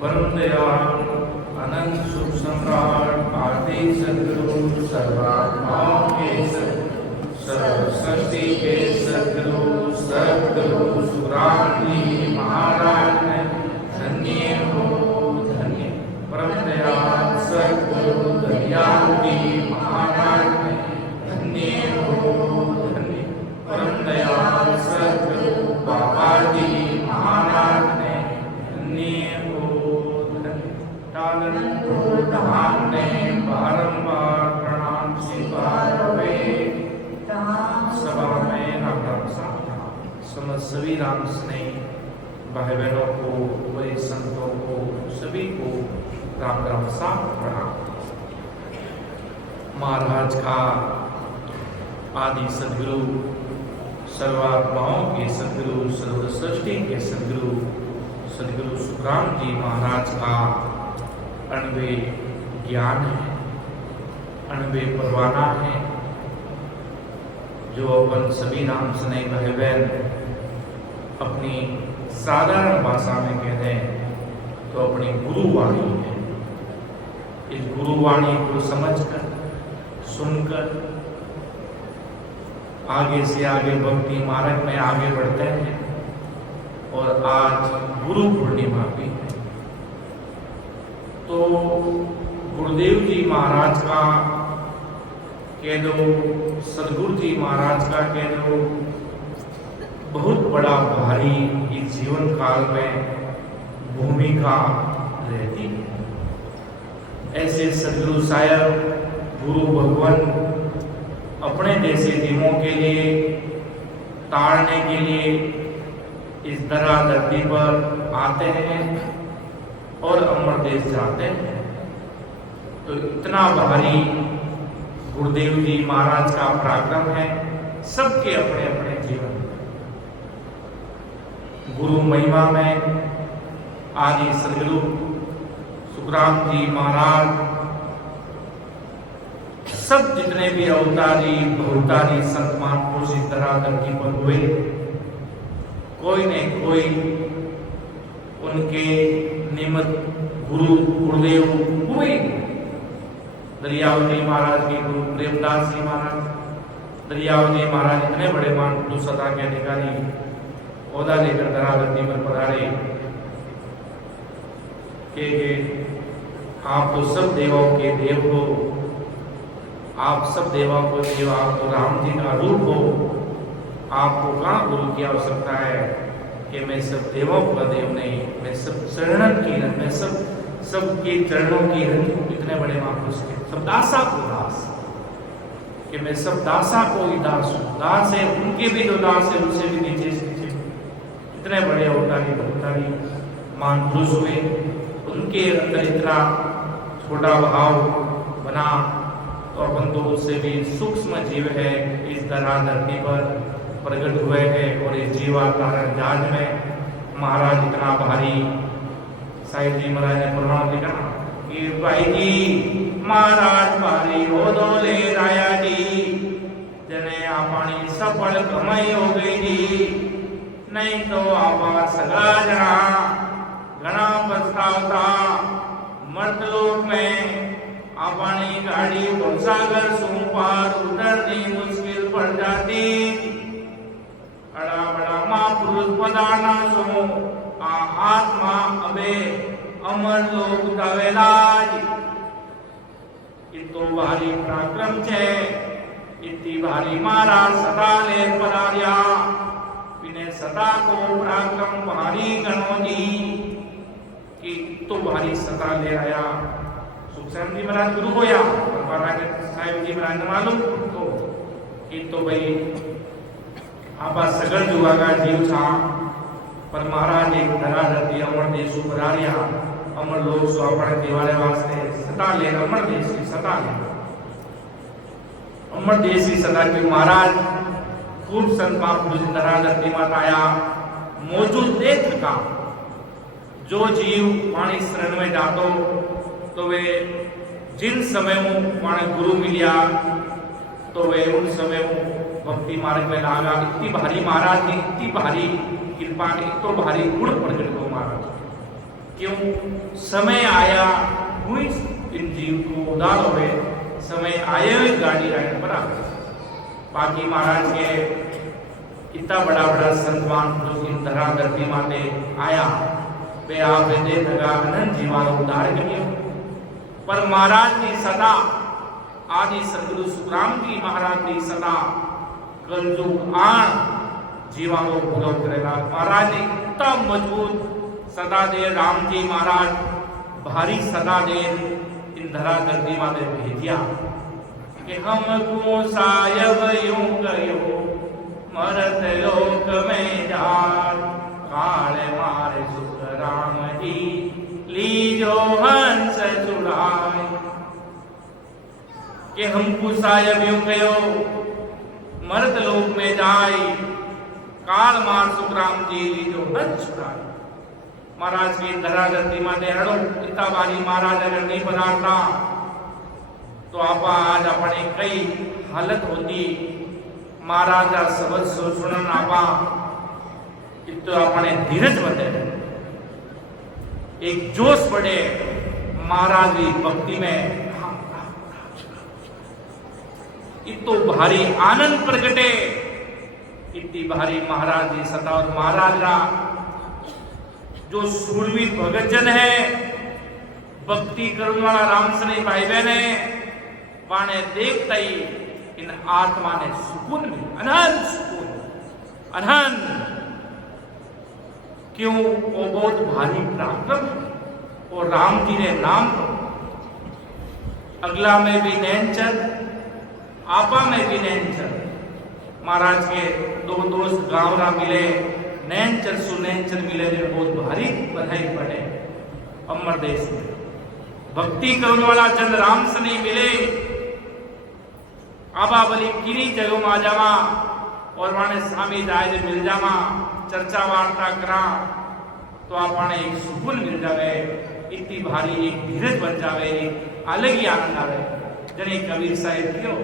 परम दयाल अनंत सुख सम्राट आदि सद्गुरु सर्वात्माओं के सर्व सृष्टि के सद्गुरु सुखराम जी महाराज ने धन्य हो धन्य। परम दयाल सद्गुरु दयाल जी महाराज ने धन्य हो धन्य। परम दयाल सद्गुरु बाबा जी महाराज ने धन्य हो धन्य। धाम ने बारंबार प्रणाम स्वीकार हुए। सभा में राम राम समस्त सभी राम स्नेही भाई बहनों को, बड़े संतों को, सभी को राम राम प्रणाम। महाराज का आदि सद्गुरु, सर्वात्माओं के सद्गुरु, सर्व सृष्टि के सद्गुरु सुखराम जी महाराज का अणवे ज्ञान है, अणवे परवाना है, जो अपन सभी राम स्नेही भाई बहन अपनी साधारण भाषा में कहते हैं तो अपनी गुरुवाणी है। इस गुरुवाणी को समझकर, सुनकर आगे से आगे भक्ति मार्ग में आगे बढ़ते हैं। और आज गुरु पूर्णिमा भी है, तो गुरुदेव जी महाराज का कह दो, सदगुरु जी महाराज का कह दो, बहुत बड़ा भारी इस जीवन काल में भूमिका रहती है। ऐसे सदगुरु साहब, गुरु भगवान अपने जैसे जीवों के लिए, ताड़ने के लिए इस धरती पर आते हैं और अमर देश जाते हैं। तो इतना भारी गुरुदेव जी महाराज का पराक्रम है। सबके अपने अपने जीवन, गुरु महिमा में आदि सद्गुरु सुखराम जी महाराज, सब जितने भी अवतारी बहुतारी संत महापुरुष इस धरती पर हुए, कोई न कोई उनके निमित्त गुरुदेव हुए। दरियावती महाराज के गुरु प्रेमदास जी महाराज, दरियावती महाराज इतने बड़े महापुरुष, सत्ता के अधिकारी, ओहदा लेकर धराधरती पर पधारे कि आप तो सब देवों के देव हो, आप सब देवों को देव, आप तो राम जी का रूप हो, आपको कहाँ गुरु की आवश्यकता है कि मैं सब देवों का देव नहीं, मैं सब चरणन की, मैं सबके चरणों की हूँ। इतने बड़े महापुरुष के सब दासा को दास, कि मैं सब दासा को ही दास हूँ। दास है, उनके भी जो दास है, उनसे भी नीचे इतने बड़े अवतारी भक्तारी महापुरुष हुए। उनके अंदर इतना छोटा भाव बना, तो अपन तो उससे भी सूक्ष्म जीव है, इस धरती पर प्रकट हुए हैं। और इस जीवावतारण जहाज में महाराज इतना भारी, साहिब जी महाराज ने प्रणाम लिखा कि भाई जी महाराज भारी हो दोले राया जी, जने आपनी सफल कमाई हो गई जी, नहीं तो आप सगला जना घना पछतावता। मर्तलोक में अपनी गाड़ी भवसागर पार उतरनी मुश्किल पड़ जाती। बड़ा बड़ा महापुरुष पधारना सो आत्मा अबे अमर लोक दवेलाज। इतो भारी पराक्रम छे, इतनी भारी मारा सदा ले पधार्या, बिने सदा को पराक्रम भारी गणो जी कि तो भारी सदा ले आया। सुखचैन जी महाराज गुरु होया, महाराज साहिब जी महाराज ने मालूम तो कि तो भाई आप सगल जुगा का जीव था, पर महाराज एक धराधरती अमर देश पधार्या। अमर लोग सो अपने दिवाले वास्ते सता ले, अमर देश की सता ले, अमर देश की सता के महाराज खूब संत महापुरुष धराधरती माता आया मौजूद देख का। जो जीव पानी शरण में जातो तो वे जिन समय में गुरु मिलिया तो वे उन समय भक्ति मार्ग में लागा। इतनी भारी महाराज की, इतनी भारी कृपा की, तो भारी गुण प्रकट हो महाराज। क्यों समय आया हुई इन जीव को उदार हुए समय आए हुए गाड़ी राइड पर बाकी महाराज के इतना बड़ा बड़ा संतवान जो इन धरा धरती माते आया वे आप दे धगा अनंत जीवा उद्धार करियो पर महाराज की सदा आदि सदगुरु सुखराम जी महाराज की सदा कलयुग आण जीवा को भूलो करेगा महाराज ने इतना मजबूत सदा दे राम जी महाराज भारी सदा दे इन धरा धरती माते भेजिया कि हमको सायब यूं कयो मरत लोक में जात काल मारे सुख राम जी लीजो हंस चुराए कि हमको सायब यूं कयो मरत लोक में जाए काल मार सुख राम जी लीजो हंस चुराए महाराज की धरा धरती माते हड़ो इतना बारी महाराज अगर नहीं बनाता तो आप आज अपने कई हालत होती महाराजा सबद सुनन आपा तो अपने धीरज बने एक जोश बढ़े महाराज की भक्ति में इतो भारी आनंद प्रगटे इतनी भारी महाराज की सता और महाराजा जो सूरवीर भगत जन है भक्ति करने वाला राम सने भाई बहन है वाने देखता ही इन आत्मा ने सुकून मिला अनंत सुकून अनंत क्यों वो बहुत भारी पराक्रम और राम जी ने नाम अगला में भी नैनचर आपा में भी नैनचर महाराज के दो दोस्त गावरा मिले नैनचर सु नैनचर मिले ने बहुत भारी बधाई पड़े अमर देश में भक्ति करने वाला जन राम से नहीं मिले आबा बली किरी जगह में जावा और माने स्वामी जाए मिल जावा चर्चा वार्ता करा तो आपने एक सुकून मिल जावे इतनी भारी एक धीरज बन जावे एक अलग ही आनंद आवे जने कबीर साहिब कियो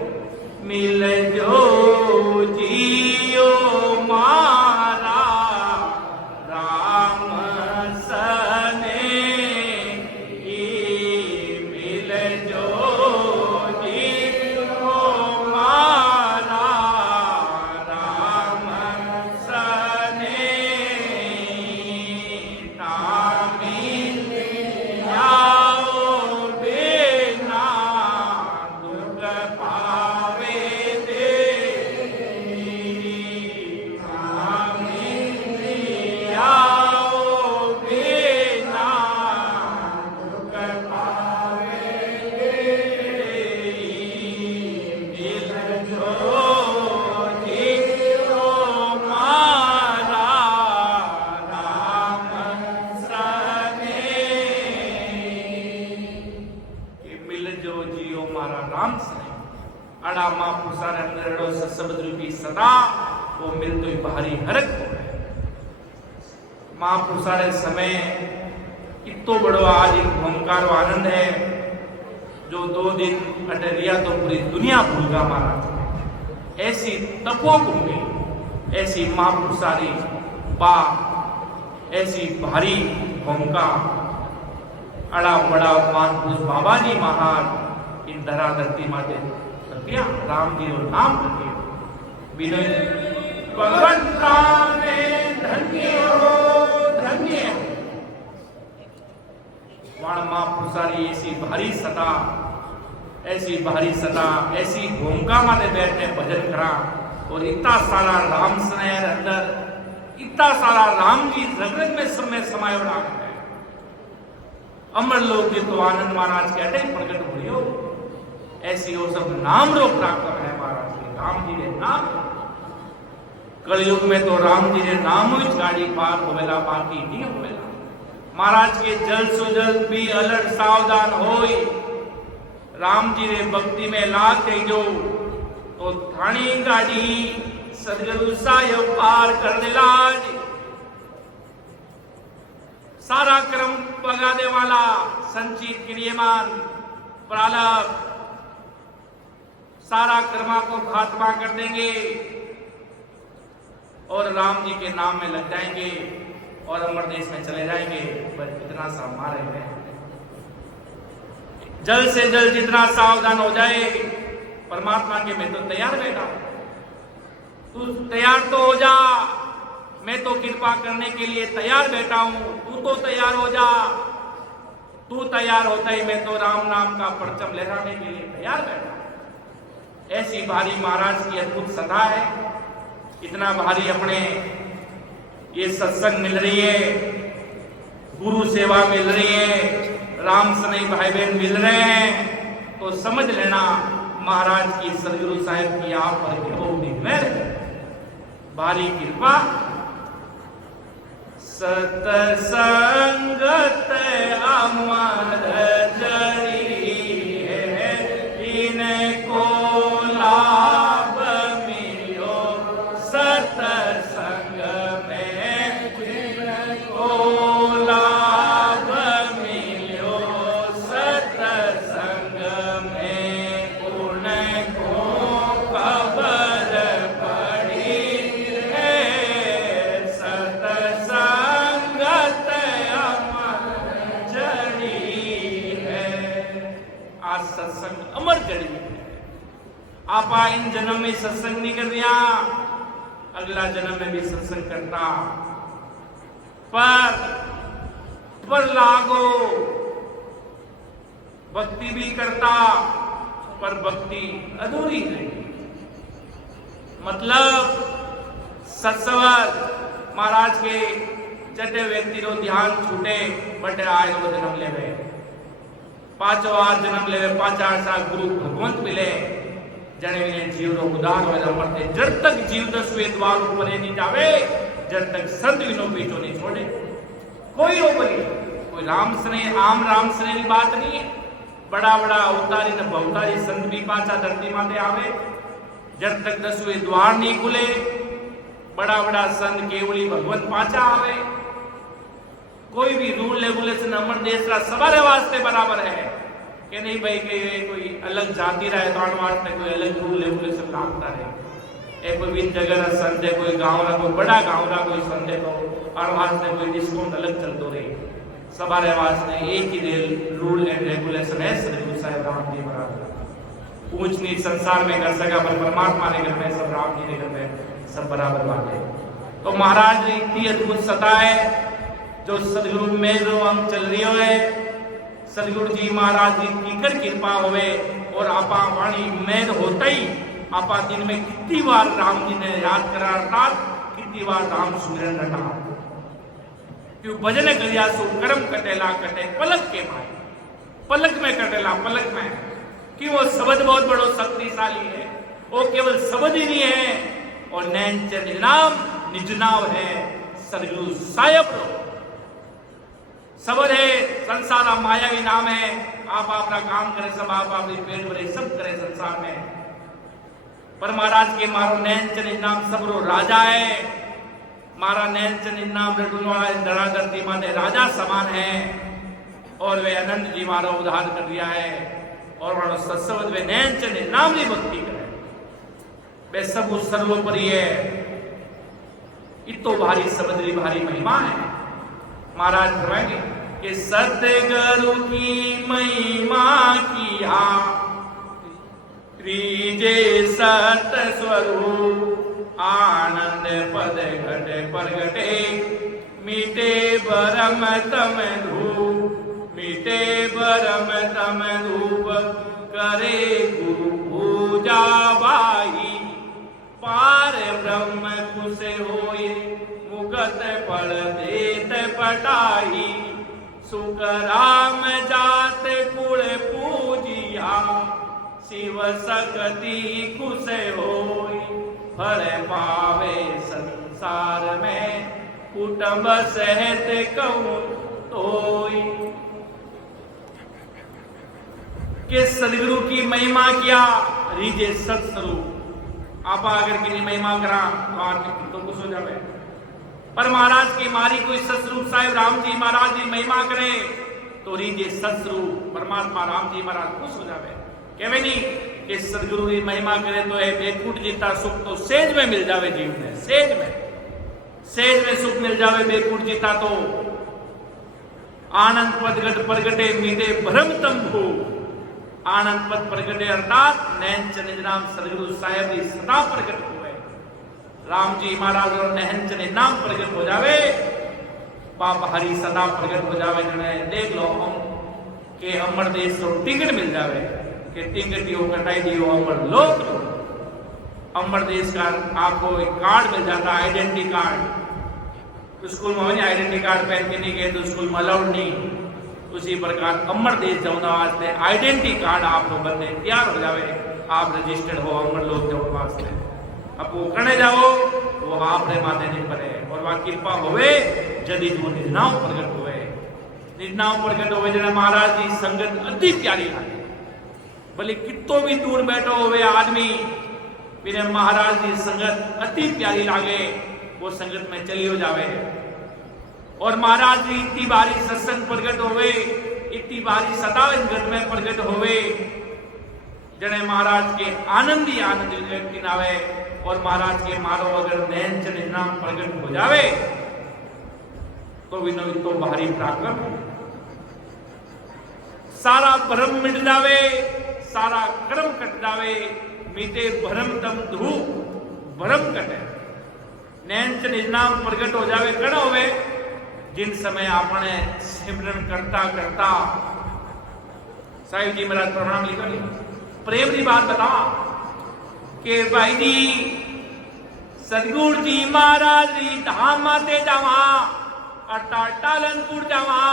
मिल जो जियो मारा राम सने मिल जो जियो मारा राम सने तामिल आओ बिना दुख पावे दे सदा वो मिल तो भारी हरक हो गए महापुरुषारे समय इतो बड़ो आज एक ओंकार आनंद है जो 2 दिन अटरिया तो पूरी दुनिया भूलगा महाराज ऐसी तपोभूमि ऐसी महापुरुषारी बा ऐसी भारी भूमिका अड़ा बड़ा महापुरुष बाबा जी महाराज इन धरा धरती माते राम जी और नाम रखिए विनय भगवंता में धन्य हो धन्य वाण महापुरुषारी ऐसी भारी सदा ऐसी भूमिका माने बैठे भजन करा और इतना सारा राम स्नेह अंदर इतना सारा राम जी जगत में समय समायोड़ा है अमर लोग जी तो आनंद महाराज कहते प्रकट हुई ऐसी वो सब नाम रो प्राप्त है महाराज के राम जी ने नाम कलयुग में तो राम जी ने नाम ही गाड़ी पार होवेला बाकी नहीं होवेला महाराज के जल्द से जल्द भी अलर्ट सावधान होई राम जी ने भक्ति में लाग दे जो तो थानी गाड़ी सदगुरु साहिब पार कर लाज सारा क्रम पगाने वाला संचित क्रियमान प्रारब्ध सारा कर्मा को खात्मा कर देंगे और राम जी के नाम में लग जाएंगे और अमर देश में चले जाएंगे। पर इतना सा मारे हैं, जल्द से जल्द जितना सावधान हो जाए। परमात्मा के मैं तो तैयार बैठा, तू तैयार तो हो जा, मैं तो कृपा करने के लिए तैयार बैठा हूं, तू तो तैयार हो जा। तू तैयार होता ही मैं तो राम नाम का परचम लहराने के लिए तैयार बैठा। ऐसी भारी महाराज की अद्भुत सदा है, इतना भारी अपने ये सत्संग मिल रही है, गुरु सेवा मिल रही है, राम सनई भाई बहन मिल रहे हैं, तो समझ लेना महाराज की सदगुरु साहिब की आप पर भारी कृपा। सतसंगत अमर जरी है, इनको लाभ मिलो सतसंग में, इनको लाभ मिलो सतसंग में, उनको खबर पड़ी है सतसंगत अमर जड़ी है। आज सत्संग अमर जड़ी है। आपा इन जन्म में सत्संग नहीं कर दिया, अगला जन्म में भी सत्संग करता, पर लागो भक्ति भी करता, पर भक्ति अधूरी रही। मतलब सत्सवर महाराज के जटे व्यक्ति रो ध्यान छूटे, बटे आए वो जन्म लेवे, पांचों आज जन्म लेवे, 5-8 साल गुरु भगवंत मिले, जने जीव रो उदार हो मरते। जब तक जीव 10वें द्वार ऊपर नहीं जावे, जब तक संत विनो पीछो नहीं छोड़े। कोई हो बनी, कोई राम स्नेह, आम राम स्नेह की बात नहीं है। बड़ा बड़ा अवतारी न भवतारी संत भी पाचा धरती माते आवे, जब तक 10वें द्वार नहीं खुले, बड़ा बड़ा संत केवली भगवत पाचा आवे। कोई भी रूल रेगुलेशन अमर देश का सवारे वास्ते बराबर है कि नहीं भाई, कि कोई अलग जाति रहे तो वास्ते कोई अलग रूल रेगुलेशन लागता रहे। कोई भी जगह ना संत है, कोई गांव ना, कोई बड़ा गांव ना, कोई संत है तो और वास्ते कोई डिस्काउंट अलग चलते रहे। सवारे वास्ते एक ही रूल एंड रेगुलेशन है सदगुरु साहिब राम जी महाराज। ऊंच नीच संसार में कर सका, पर परमात्मा ने घर में सब राम जी ने घर में सब बराबर बांटे। तो महाराज इतनी अद्भुत सत्ता है जो सदगुरु में जो हम चल रही है, सदगुरु जी महाराज जी की कर कृपा होवे और आपा वाणी में होता ही आपा दिन में कितनी बार राम जी ने याद करा, कितनी बार राम सुमिरन रटा। क्यों भजन करिया सो कर्म कटेला कटे पलक के भाई, पलक में कटेला, पलक में। कि वो शब्द बहुत बड़ो शक्तिशाली है, वो केवल शब्द ही नहीं है, और नैन चरण नाम निज नाम है सदगुरु साहिब रो शब्द है। संसार मायावी नाम है, आप अपना काम करे, सब आप अपनी पेट भरे, सब करे संसार में। पर महाराज के मारो नैन चरण नाम सबरो राजा है। मारा नैन चरण नाम रटुलवाड़ा धरा धरती माने राजा समान है, और वे अनंत जी मारो उद्धार कर दिया है। और मानो सत्सवत वे नैन चरण नाम की भक्ति करे, वे सब सर्वोपरि है। इतो भारी समुद्री भारी महिमा है। महाराज फरमाएंगे कि सतगुरु की महिमा किया, त्रिजे सत स्वरूप आनंद पद घटे प्रगटे, मीटे बरम तम धूप, मीटे बरम तम धूप, करे गुरु पूजा बाही, पार ब्रह्म खुश होए, मुगत फल देत पटाही, सुख राम जात कुल पूजिया, शिव सकति खुश होई, फल पावे संसार में, कुटुंब सहित कहूं तोई। के सदगुरु की महिमा किया रीजे सत्स्वरूप। आप अगर किसी महिमा करा तो खुश हो जावे। पर महाराज की मारी कोई सत्स्वरूप साहिब राम जी महाराज जी महिमा करे तो रीजे सत्स्वरूप परमात्मा राम जी महाराज खुश हो जावे। कहवे नहीं कि सदगुरु की महिमा करे तो बेकूट जीता सुख तो सेज में मिल जावे, जीव में सेज में। सेज में सुख मिल जावे बेकुट जीता तो आनंद पद प्रगटे मीटे भ्रम तंभू आनंद पद प्रगटे अर्थात नैन चनिज नाम सदगुरु साहेब ही सदा प्रगट हुए। राम जी महाराज और नैन चनिज नाम प्रगट हो जावे बाप हरि सदा प्रगट हो जावे। जने देख लो हम के अमर देश को टिकट मिल जावे के टिकट दियो कटाई दियो अमर लोक अमर देश का आपको एक कार्ड मिल जाता आइडेंटिटी कार्ड। स्कूल में आइडेंटिटी कार्ड पहन के नहीं गए तो स्कूल में अलाउड नहीं। उसी प्रकार अमर देश जाना वास्ते आइडेंटिटी कार्ड आप लोग बंदे तैयार हो जावे आप रजिस्टर्ड हो अमर लोग जाने वास्ते। अब वो करने जाओ वो आपने माथे नहीं पड़े और वहां कृपा होवे जदि वो निजनाओं प्रगट हुए निजनाओं प्रगट हुए जना महाराज जी संगत अति प्यारी लागे भले कितो भी दूर बैठो हुए आदमी मेरे महाराज जी संगत अति प्यारी लागे वो संगत में चली हो जावे। और महाराज जी इतनी बारी सत्संग प्रगट होवे इतनी बारी सदा संगत में प्रगट होवे जने महाराज के आनंद ही आनंद व्यक्ति नावे। और महाराज के मारो अगर नैन चनिज नाम प्रगट हो जावे तो विनो तो भारी पराक्रम सारा भ्रम मिट जावे सारा कर्म कट जावे मीटे भ्रम तम धू भ्रम कटे नैन चनिज नाम प्रगट हो जावे कण होवे जिन समय आपने सिमरन करता करता साहिब जी महाराज प्रणाम लिखो नहीं प्रेम की बात बता के भाई जी सदगुरु जी महाराज जी धाम माते जावा अटा टालनपुर जावा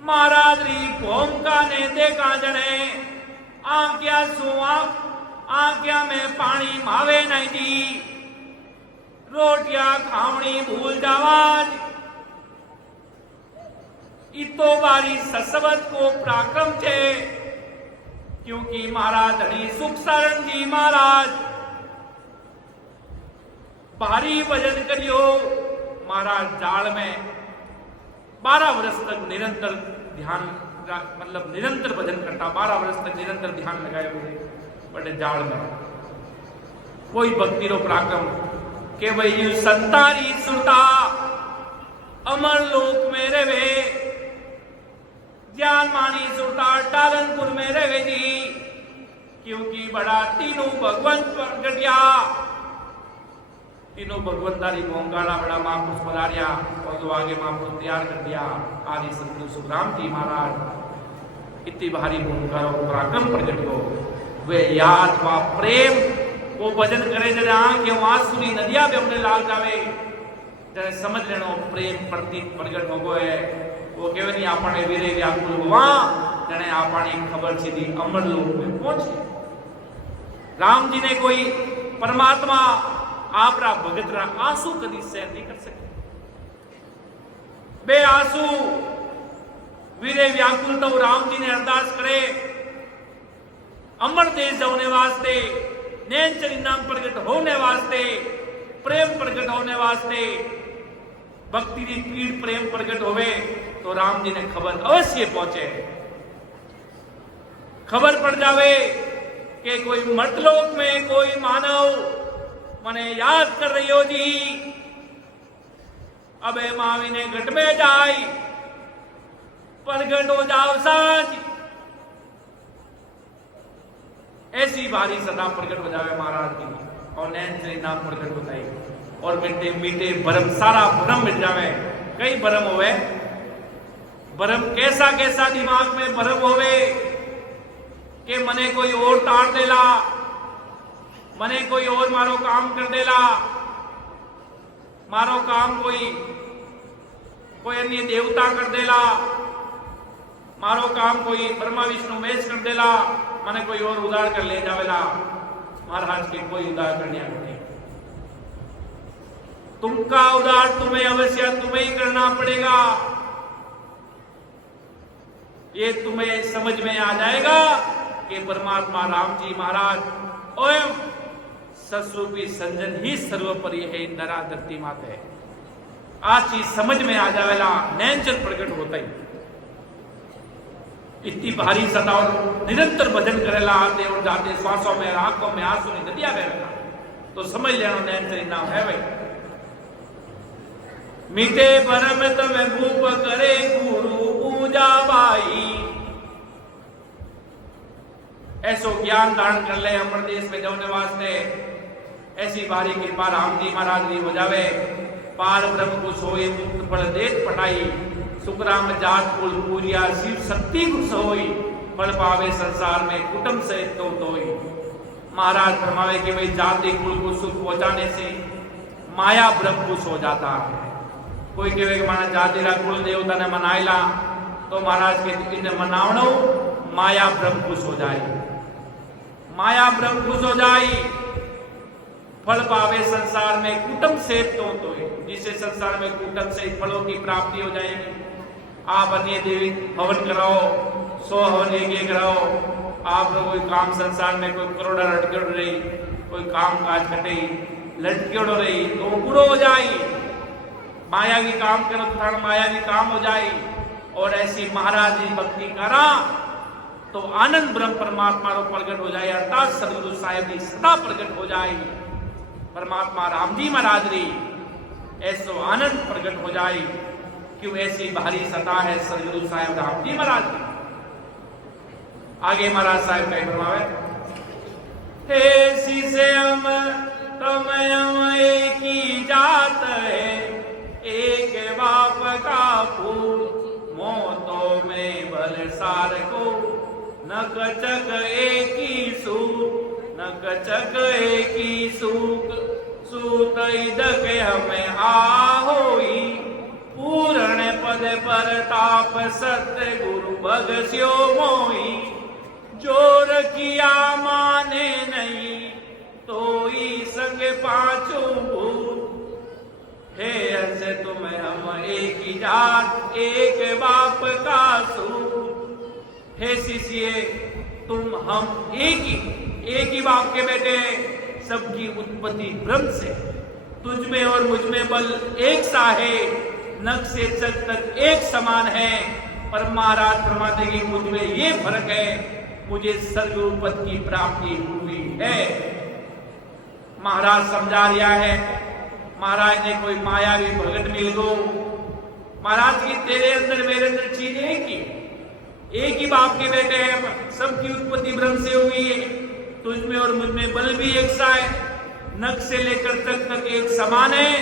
महाराज री भूमिका ने देखा जने आंख्या सुआ आंख्या में पानी मावे नहीं दी रोटिया खावनी भूल जावाज इतो बारी ससवत को पराक्रम छे क्योंकि महाराज हरि सुख सारण जी महाराज भारी भजन करियो महाराज जाल में 12 वर्ष तक निरंतर ध्यान मतलब निरंतर भजन करता 12 वर्ष तक निरंतर ध्यान लगाए हुए बड़े जाल में कोई भक्ति रो पराक्रम के वही संतारी सुरता अमर लोक में रहे ज्ञान मानी सुरता टालनपुर में रहे जी क्योंकि बड़ा तीनों भगवंत प्रगटिया तीनों भगवंतारी भोंगाला बड़ा महापुरुष पधारिया और तो आगे महापुरुष तैयार कर दिया आदि सतगुरु सुखराम जी महाराज इतनी भारी भूमिका और पराक्रम प्रकट हो वे याद व प्रेम वो भजन करे जरे आंख क्यों आंसुरी नदिया पे हमने लाल जावे जरे समझ लेनो प्रेम प्रति प्रगट हो गए वो केवे नहीं आपने वीरे व्याकुल हुआ जने आपने खबर सीधी अमर लोक में पहुंची। राम जी ने कोई परमात्मा आपरा भगत रा आंसू कदी सहन नहीं कर सके बे आंसू वीरे व्याकुल तो राम जी ने अरदास करे अमर देश जाने वास्ते नैन चनिज नाम प्रगट होने वास्ते प्रेम प्रगट होने वास्ते भक्ति की पीड़ प्रेम प्रगट होवे तो राम जी ने खबर अवश्य पहुंचे खबर पड़ जावे कि कोई मर्तलोक में कोई मानव मने याद कर रही हो जी अबे मावी ने घट में जाई प्रगट हो जाओ साज ऐसी भारी सदा प्रकट हो जावे महाराज की और नैन चनिज नाम प्रकट होता है और मीठे मीठे भरम सारा भरम मिट जावे कई भरम होवे भरम कैसा कैसा दिमाग में भरम होवे कि मने कोई और ताड़ देला मने कोई और मारो काम कर देला मारो काम कोई अन्य देवता कर देला मारो काम कोई ब्रह्मा विष्णु महेश कर देला मने कोई और उदार कर ले जावेला महाराज के कोई उदार करने नहीं तुमका उदार तुम्हें अवश्य तुम्हें ही करना पड़ेगा ये तुम्हें समझ में आ जाएगा कि परमात्मा राम जी महाराज स्वयं सस्वरूपी संजन ही सर्वोपरि है इंदरा धरती माते आज चीज समझ में आ जावेला नैनचर प्रकट होता ही इतनी भारी सदा और निरंतर भजन करेला आते और जाते श्वासों में आंखों में आंसू नहीं नदिया बहेगा तो समझ लेना नैन चनिज नाम है भाई मीठे भरम तमें भूप करे गुरु पूजा भाई। ऐसो ज्ञान धारण कर ले हम प्रदेश में जाने वास्ते, ऐसी भारी कृपा राम जी महाराज की हो जावे। पार ब्रह्म को सोई मुक्त फल देत पटाई, सुखराम जात कुल पूजिया शिव शक्ति को सोई, फल पावे संसार में कुटुंब सहित तो तोई। महाराज फरमावे कि भाई जाति कुल को सुख पहुंचाने से माया ब्रह्म खुश हो जाता है। कोई कहे कि माना जाति रा कुल देवता ने मनाइला, तो महाराज के इन्हें मनावनो माया ब्रह्म खुश हो जाए, माया ब्रह्म खुश हो जाए। फल पावे संसार में कुटुंब से तो जिससे संसार में कुटुंब से फलों की प्राप्ति हो जाएगी। आप अन्य देवी हवन कराओ, 100 हवन एक कराओ, आप लोग कोई काम संसार में कोई करोड़ा लटके उड़ रही, कोई काम काज कटे लटके उड़ रही तो पूरा हो जाए। माया की काम करो तो माया की काम हो जाए। और ऐसी महाराज जी भक्ति करा तो आनंद ब्रह्म परमात्मा रो प्रकट हो जाए, अर्थात सदगुरु साहिब जी सदा प्रकट हो जाए। परमात्मा राम जी महाराज री ऐसो आनंद प्रकट हो जाए। क्यों ऐसी भारी सता है सदगुरु साहिब राम जी महाराज की। आगे महाराज साहिब कह फरमावे, हे शीशे हम तुम एक ही जात है, एक बाप का फूल मौतों में बलसार को, न कचक एक ही सूत, न कचक एक ही सूक, सूत इदक हमें होई, पूर्ण पद पर ताप सत्य गुरु भगस्यो मोई, जोर किया माने नहीं तो ही संग पांचों भूत, हे ऐसे तुम्हें हम एक ही जात एक बाप का सूत। हे शिष्य तुम हम एक ही बाप के बेटे, सबकी उत्पत्ति ब्रह्म से, तुझ में और मुझ में बल एक सा है, नख से चक तक एक समान है। पर महाराज फरमाते कि मुझ में ये फर्क है, मुझे सदगुरु पद की प्राप्ति हुई है। महाराज समझा दिया है। महाराज ने कोई मायावी भगत मिल गो, महाराज की तेरे अंदर मेरे अंदर चीज एक ही बाप के बेटे हैं, सबकी उत्पत्ति ब्रह्म से हुई है। तुझ में और मुझ में बल भी एक सा है, नख से लेकर तक तक एक समान है,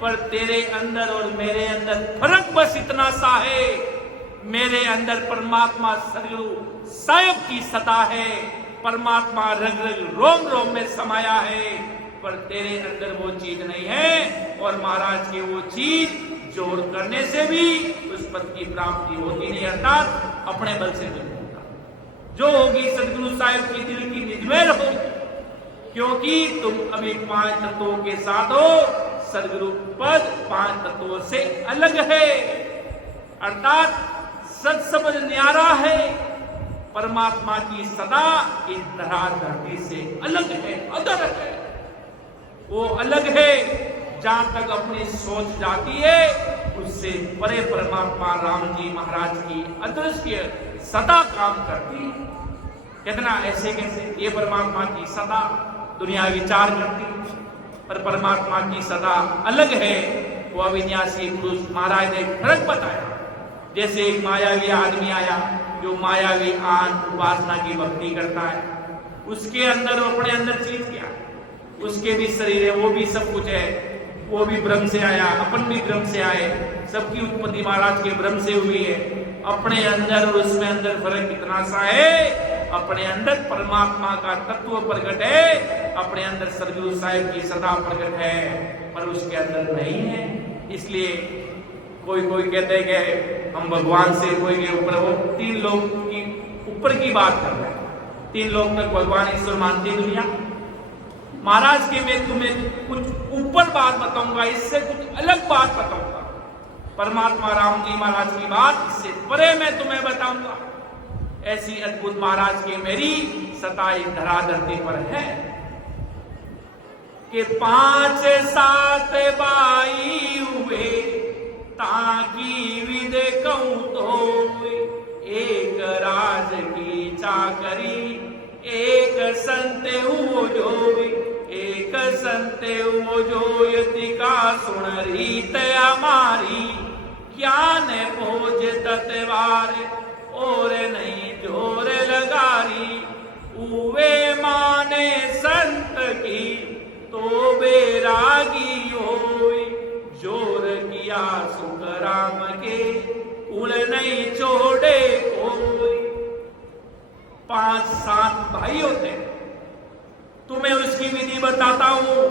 पर तेरे अंदर और मेरे अंदर फर्क बस इतना सा है। मेरे अंदर परमात्मा सदगुरु साहिब की सता है, परमात्मा रग रग रोम रोम में समाया है, पर तेरे अंदर वो चीज नहीं है। और महाराज की वो चीज जोर करने से भी उस पद की प्राप्ति होती नहीं, अर्थात अपने बल से नहीं होता। जो होगी सदगुरु साहिब की दिल की निज में रहो, क्योंकि तुम अभी 5 तत्वों के साथ हो। सदगुरु पद 5 तत्वों से अलग है, अर्थात सत समझ न्यारा है। परमात्मा की सदा इस धरा धरती से अलग है, अदर है। वो अलग है, जहां तक अपनी सोच जाती है उससे परे परमात्मा राम जी महाराज की अदृश्य सदा काम करती है। कितना ऐसे कैसे ये परमात्मा की सदा दुनिया विचार करती है, पर परमात्मा की सदा अलग है। वो अविनाशी पुरुष महाराज ने फर्क बताया। जैसे एक मायावी आदमी आया जो मायावी उपासना की भक्ति करता है, उसके अंदर अपने अंदर चीज क्या, उसके भी शरीर है, वो भी सब कुछ है, वो भी ब्रह्म से आया, अपन भी ब्रह्म से आए, सबकी उत्पत्ति महाराज के ब्रह्म से हुई है। अपने अंदर और उसमें अंदर फर्क कितना सा है। अपने अंदर परमात्मा का तत्व प्रकट है, अपने अंदर सदगुरु साहिब की सदा प्रकट है, पर उसके अंदर नहीं है। इसलिए कोई कहते हैं कि हम भगवान से, कोई के ऊपर, वो 3 लोग की ऊपर की बात कर रहे हैं। 3 लोग तक भगवान ईश्वर मानती है दुनिया। महाराज के मैं तुम्हें कुछ ऊपर बात बताऊंगा, इससे कुछ अलग बात बताऊंगा। परमात्मा राम जी महाराज की बात इससे परे मैं तुम्हें बताऊंगा। ऐसी अद्भुत महाराज की मेरी सताई धरा धरती पर है कि 5-7 बाई हुए ताकि विद कहूं तो, एक राज की चाकरी एक संत हुओ जो, एक संते वो जो यतिका सुन रीत हमारी, ज्ञान भोज तत्वार और नहीं जोर लगारी। उवे माने संत की तो बैरागी होई, जोर किया सुख राम के कुल नहीं छोड़े कोई। 5-7 भाई होते हैं, तुम्हें उसकी विधि बताता हूं।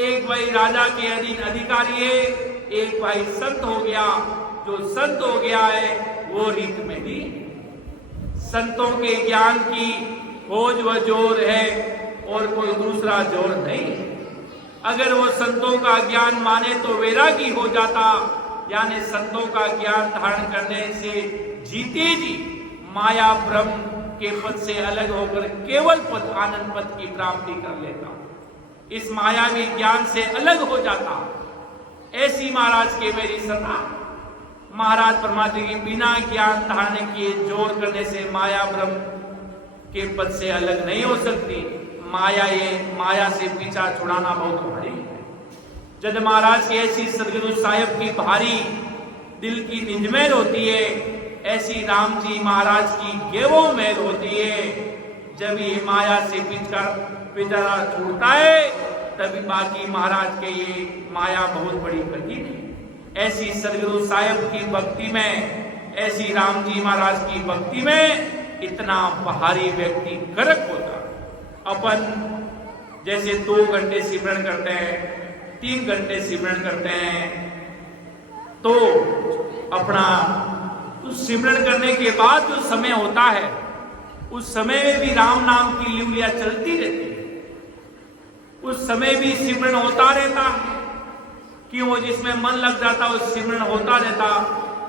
एक भाई राजा के अधीन अधिकारी है, एक भाई संत हो गया। जो संत हो गया है वो रीत में भी संतों के ज्ञान की खोज व जोर है और कोई दूसरा जोर नहीं। अगर वो संतों का ज्ञान माने तो वैरागी हो जाता, यानी संतों का ज्ञान धारण करने से जीते जी माया ब्रह्म के पद से अलग होकर केवल पद आनंद पद की प्राप्ति कर लेता, इस मायावी ज्ञान से अलग हो जाता। ऐसी महाराज के मेरी सदा। महाराज परमात्मा की बिना ज्ञान धारण किए जोर करने से माया ब्रह्म के पद से अलग नहीं हो सकती। माया से पीछा छुड़ाना बहुत भारी है। जब महाराज की ऐसी सदगुरु साहिब की भारी दिल की निजमेल होती है, ऐसी राम जी महाराज की गेवो मेल होती है। जब ये माया से पिछड़ा छूटता है तभी बाकी महाराज के ये माया बहुत बड़ी कठिन है। ऐसी सदगुरु साहिब की भक्ति में, ऐसी राम जी महाराज की भक्ति में इतना भारी व्यक्ति गर्क होता। अपन जैसे 2 घंटे सिमरन करते हैं, 3 घंटे सिमरन करते हैं, तो अपना उस सिमरन करने के बाद जो समय होता है उस समय में भी राम नाम की लीला चलती रहती है। उस समय भी सिमरन होता रहता है कि वो जिसमें मन लग जाता उस सिमरन होता रहता।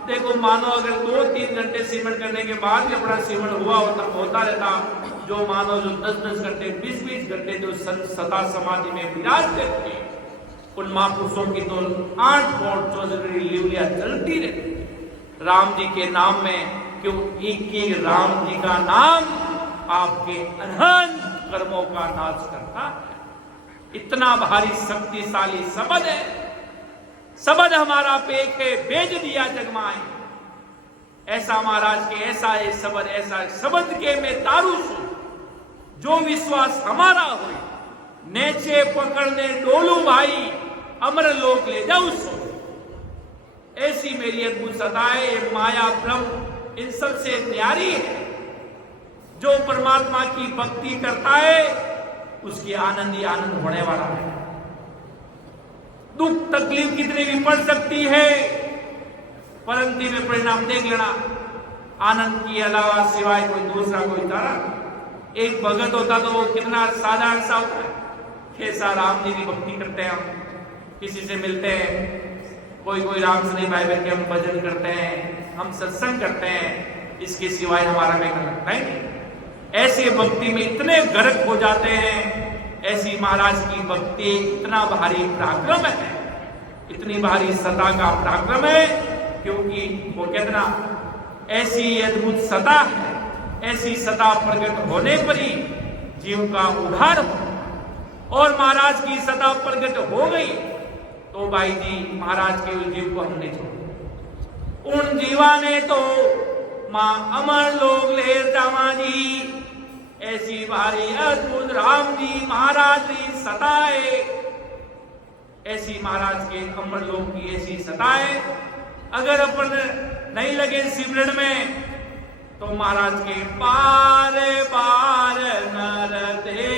देखो मानो अगर 2-3 घंटे सिमरन करने के बाद भी अपना सिमरन होता रहता, जो मानो जो 10-10 घंटे 20-20 घंटे जो सदा समाधि में विराजते थे, उन महापुरुषों की तो 8 कोट 24 लीला चलती रहती राम जी के नाम में। क्यों? एक राम जी का नाम आपके अनंत कर्मों का नाश करता है। इतना भारी शक्तिशाली शब्द है। शब्द हमारा पेट है, बेच दिया जगमाए। ऐसा महाराज के ऐसा है शब्द, ऐसा शब्द के में तारू सु जो विश्वास हमारा हो, नेचे पकड़ने डोलू भाई, अमर लोक ले जाऊ सो। ऐसी मेरी अद्भुत सदाएं माया ब्रह्म इन सब से न्यारी है। जो परमात्मा की भक्ति करता है उसकी आनंद ही आनंद होने वाला है। दुख तकलीफ कितनी भी पड़ सकती है, परंतु में परिणाम देख लेना। आनंद के अलावा सिवाय कोई दूसरा कोई तारा। एक भगत होता तो वो कितना साधारण सा होता है। कैसा राम जी की भक्ति करते हैं, हम किसी से मिलते हैं, कोई राम से भाई बहन के हम भजन करते हैं, हम सत्संग करते हैं, इसके सिवाय हमारा नहीं लगता है। ऐसे भक्ति में इतने गर्क हो जाते हैं। ऐसी महाराज की भक्ति इतना भारी पराक्रम है, इतनी भारी सता का पराक्रम है, क्योंकि वो कहना ऐसी अद्भुत सता है। ऐसी सता प्रकट होने पर ही जीव का उद्धार हो। और महाराज की सता प्रकट हो गई तो भाई जी महाराज के जीव को हमने छोड़ा। उन जीवा ने तो मां अमर लोग ले जावा जी। ऐसी भारी अद्भुत राम जी महाराज की सताए, ऐसी महाराज के अमर लोग की ऐसी सताए। अगर अपन नहीं लगे सिमरन में तो महाराज के बार बार नर दे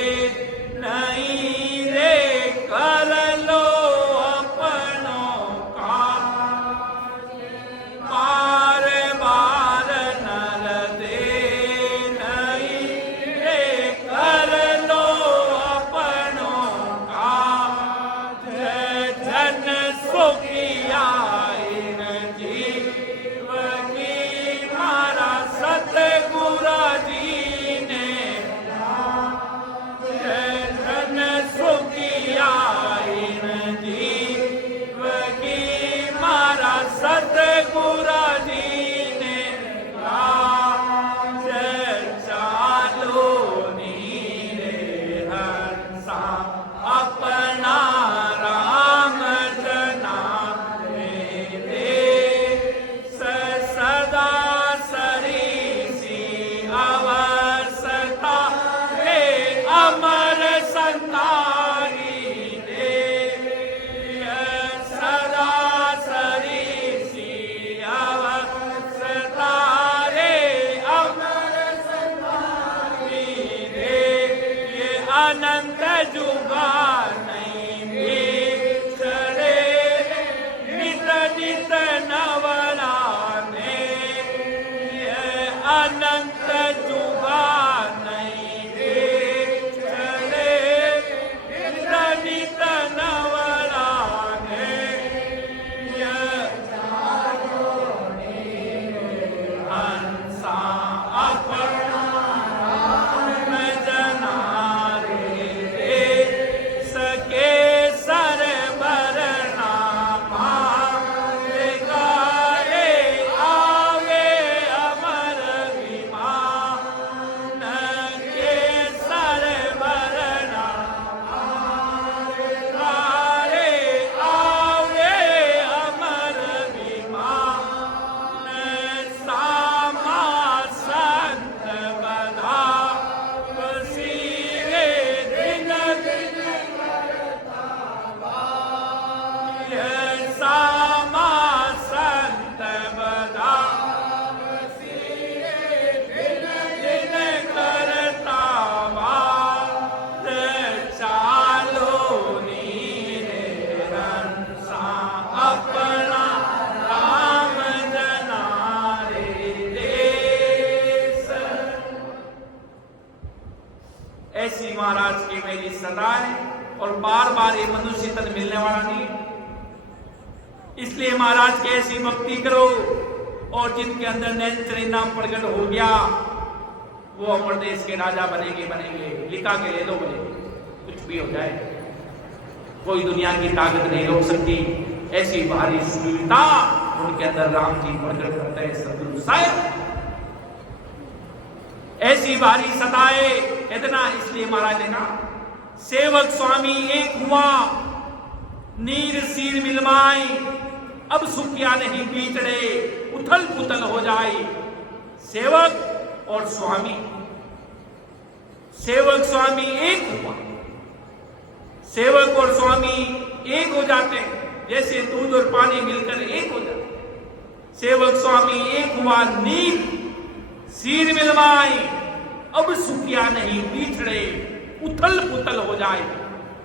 नहीं रे कर लो अपनों का, बार बार नर दे नहीं रे कर लो अपनों का, जन सुखिया जीव की मारा सतगुरु जी ने ये मनुष्य तन मिलने वाला नहीं। इसलिए महाराज की ऐसी भक्ति करो, और जिनके अंदर नैनचरी नाम प्रकट हो गया वो अमर देश के राजा बनेंगे। लिखा के ले लो, बोले कुछ भी हो जाए, कोई दुनिया की ताकत नहीं रोक सकती। ऐसी भारी सुविधा उनके अंदर राम जी प्रकट करते हैं। सदगुरु साहब ऐसी भारी सताए इतना, इसलिए महाराज ने कहा सेवक स्वामी एक हुआ, नीर सीर मिलवाई, अब सुखिया नहीं बीचड़े, उथल पुथल हो जाए। सेवक और स्वामी, सेवक स्वामी एक हुआ। सेवक और स्वामी एक हो जाते हैं, जैसे दूध और पानी मिलकर एक हो जाते हैं। सेवक स्वामी एक हुआ, नीर सीर मिलवाई, अब सुखिया नहीं बिछड़े, उथल पुथल हो जाए।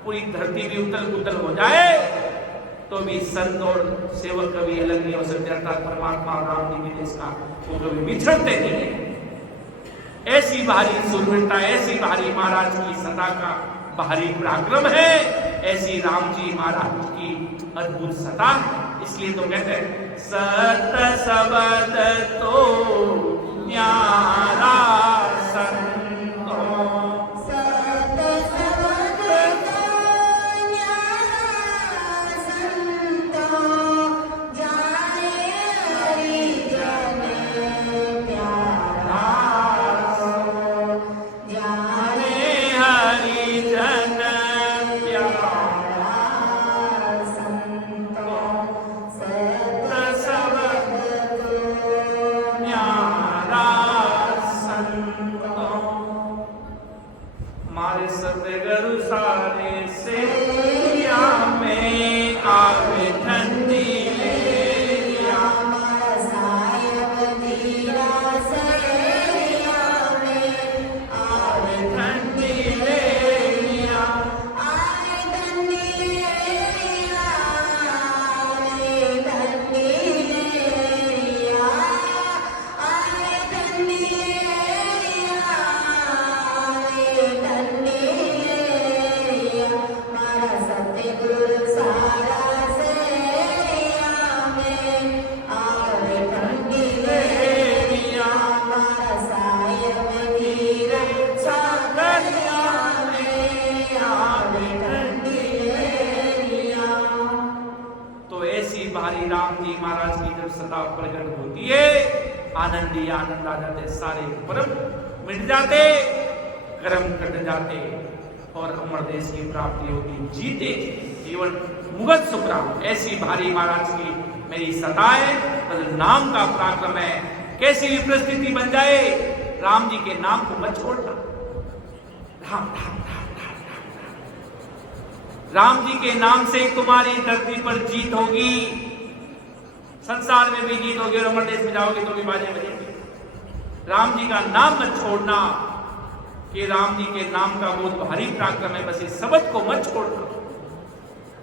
पूरी धरती भी उथल पुथल हो जाए तो भी संत और सेवक कभी अलग नहीं हो सकते। अर्थात परमात्मा और राम जी के देश का वो कभी बिछड़ते नहीं है। ऐसी भारी सुरवीरता, ऐसी भारी महाराज की सदा का भारी पराक्रम है, ऐसी राम जी महाराज की अद्भुत सता। इसलिए तो कहते हैं सत सबद तो न्यारा संतो, सत सबद तो न्यारा संतो, जाने हरि जन प्यारा, जाने हरि जन प्यारा संतो, सत सबद न्यारा संतो। हमारे सतगुरु सारे से में आवे ठंडी लेरिया, आवे ठंडी लेरिया, लेरिया, सागरिया में आवे ठंडी लेरिया। तो ऐसी भारी राम जी महाराज की जब सता प्रकट होती है, आनंद ही आनंद आ जाते, सारे परम मिट जाते, कर्म कट जाते और अमर देश की प्राप्ति होती। जीते जीवन मुगत सुखराम। ऐसी भारी महाराज की मेरी सता है, तो नाम का पराक्रम है। कैसी भी परिस्थिति बन जाए, राम जी के नाम को मत छोड़ना। राम राम राम राम राम राम। राम जी के नाम से तुम्हारी धरती पर जीत होगी, संसार में भी जीत होगी, और अमर देश में जाओगे तो भी बाजे बजेंगे। राम जी का नाम मत छोड़ना, कि राम जी के नाम का बहुत भारी पराक्रम है। बस इस शब्द को मत छोड़ना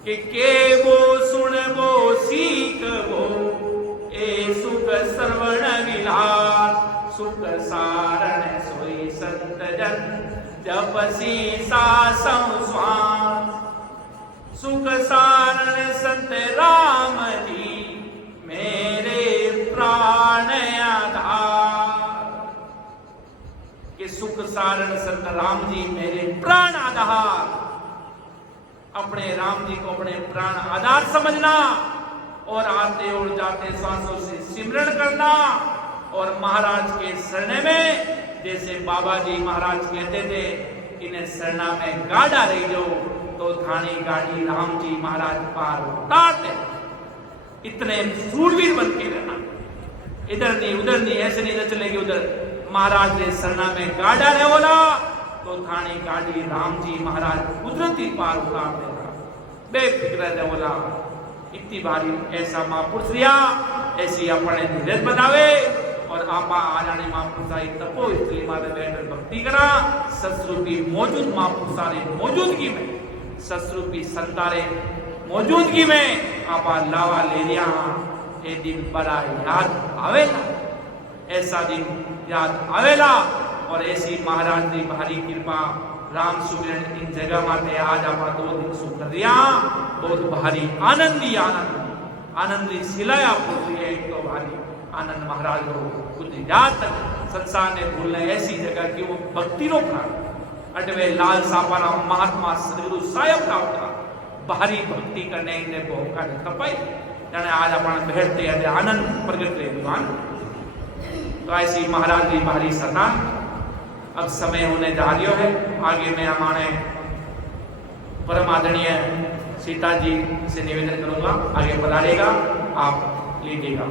कि के वो सुन वो सीख वो, ए सुख श्रवण विलास, सुख सारण सोई संत जन, जपसी सासं स्वास। सुख सारण संत राम जी, मेरे प्राण आधार। कि सुख सारण संत राम जी मेरे प्राण आधार। अपने राम जी को अपने प्राण आधार समझना, और आते और जाते श्वासों से सिमरण करना, और महाराज के शरण में, जैसे बाबा जी महाराज कहते थे, इन्हें शरणा में गाड़ा रही जो, तो थानी गाड़ी राम जी महाराज पार उतारते। इतने सूरवीर बन के रहना, इधर नहीं उधर नहीं, ऐसे नहीं इधर चलेगी उधर। महाराज ने शरणा में गाड़ा रहे बोला, तो थानी गाड़ी राम जी महाराज कुदरती पार उतार देगा। बेफिक्र रहे बोला। इतनी बारी ऐसा महापुरुष लिया, ऐसी अपने धीरज बनावे, और आपा आ जाने महापुरुषाई तपो, इसलिए मारे बैठकर भक्ति करा। ससरूपी मौजूद महापुरुषारे मौजूदगी में, ससरूपी संतारे मौजूदगी में आपा लावा ले लिया। ये दिन बड़ा याद आवेला, ऐसा दिन याद आवेला, और ऐसी महाराज की भारी कृपा राम सुमिरन इन जगह माते आज आप 2 दिन सु कर दिया बहुत भारी आनंदी सिलाया पुत्री है तो भारी आनंद महाराज को कुछ जात तक संसार ने भूलने ऐसी जगह की वो भक्ति रो का अटवे लाल सापारा महात्मा सदगुरु साहेब का होता भारी भक्ति करने ने भूखा खपाई जाने आज अपन बैठते हैं आनंद प्रगट ले विद्वान तो ऐसी महाराज की भारी सता अब समय होने जा रही है आगे मैं हमारे परम आदरणीय सीता जी से निवेदन करूंगा आगे पधारेगा आप लीजिएगा।